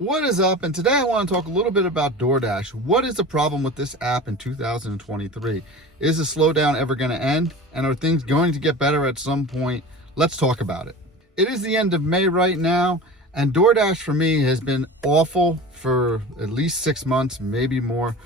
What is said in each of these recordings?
What is up? And today I want to talk a little bit about DoorDash. What is the problem with this app in 2023? Is the slowdown ever going to end? And are things going to get better at some point? Let's talk about it. It is the end of May right now, and DoorDash for me has been awful for at least 6 months, maybe more.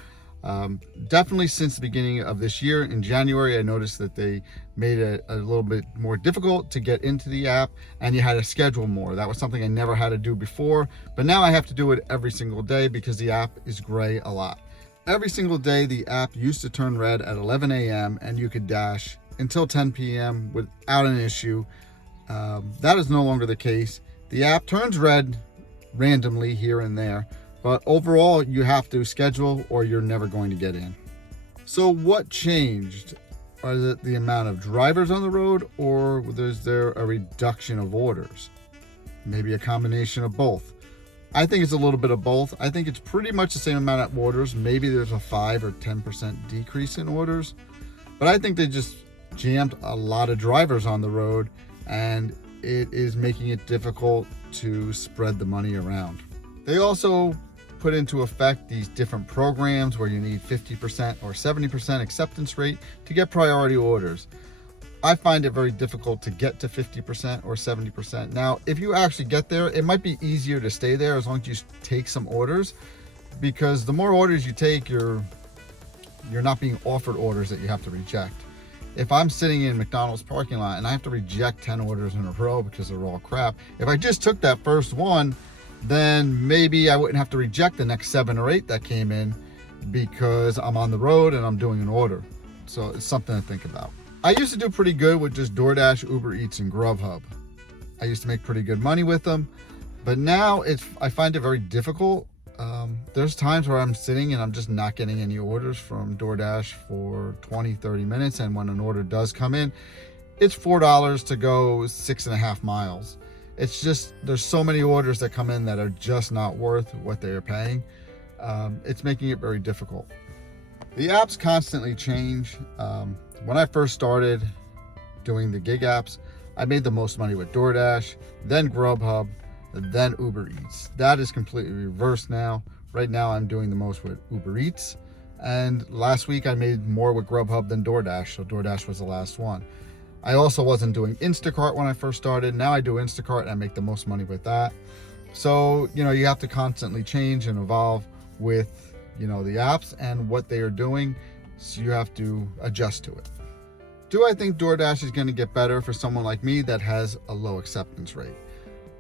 Definitely since the beginning of this year. In January, I noticed that they made it a little bit more difficult to get into the app, and you had to schedule more. That was something I never had to do before, but now I have to do it every single day because the app is gray a lot. Every single day, the app used to turn red at 11 a.m. and you could dash until 10 p.m. without an issue. That is no longer the case. The app turns red randomly here and there, but overall you have to schedule or you're never going to get in. So what changed? Is it the amount of drivers on the road, or is there a reduction of orders? Maybe a combination of both. I think it's a little bit of both. I think it's pretty much the same amount of orders. Maybe there's a 5 or 10% decrease in orders, but I think they just jammed a lot of drivers on the road, and it is making it difficult to spread the money around. They also put into effect these different programs where you need 50% or 70% acceptance rate to get priority orders. I find it very difficult to get to 50% or 70%. Now, if you actually get there, it might be easier to stay there as long as you take some orders, because the more orders you take, you're not being offered orders that you have to reject. If I'm sitting in McDonald's parking lot and I have to reject 10 orders in a row because they're all crap, if I just took that first one, then maybe I wouldn't have to reject the next 7 or 8 that came in because I'm on the road and I'm doing an order. So it's something to think about. I used to do pretty good with just DoorDash, Uber Eats, and Grubhub. I used to make pretty good money with them, but now I find it very difficult. There's times where I'm sitting and I'm just not getting any orders from DoorDash for 20-30 minutes, and when an order does come in, it's $4 to go 6.5 miles. It's just, there's so many orders that come in that are just not worth what they are paying. It's making it very difficult. The apps constantly change. When I first started doing the gig apps, I made the most money with DoorDash, then Grubhub, then Uber Eats. That is completely reversed now. Right now I'm doing the most with Uber Eats, and last week I made more with Grubhub than DoorDash, so DoorDash was the last one. I also wasn't doing Instacart when I first started. Now I do Instacart and I make the most money with that. So, you have to constantly change and evolve with, the apps and what they are doing. So you have to adjust to it. Do I think DoorDash is going to get better for someone like me that has a low acceptance rate?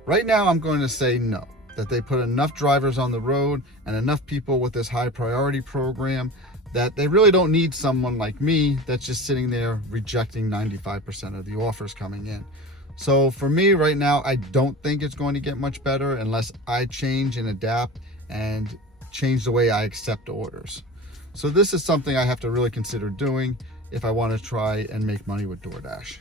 Right now, I'm going to say no, that they put enough drivers on the road and enough people with this high priority program that they really don't need someone like me that's just sitting there rejecting 95% of the offers coming in. So for me right now, I don't think it's going to get much better unless I change and adapt and change the way I accept orders. So this is something I have to really consider doing if I want to try and make money with DoorDash.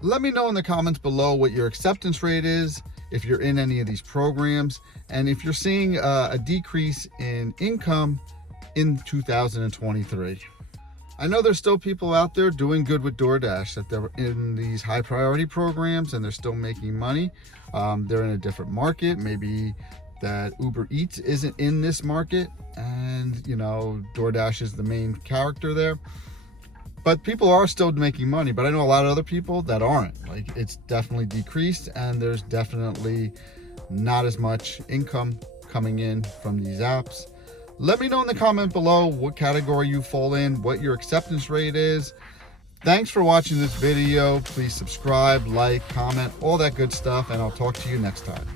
Let me know in the comments below what your acceptance rate is, if you're in any of these programs, and if you're seeing a decrease in income in 2023. I know there's still people out there doing good with DoorDash, that they're in these high priority programs and they're still making money. They're in a different market. Maybe that Uber Eats isn't in this market and DoorDash is the main character there. But people are still making money, but I know a lot of other people that aren't. Like, it's definitely decreased, and there's definitely not as much income coming in from these apps. Let me know in the comment below what category you fall in, what your acceptance rate is. Thanks for watching this video. Please subscribe, like, comment, all that good stuff, and I'll talk to you next time.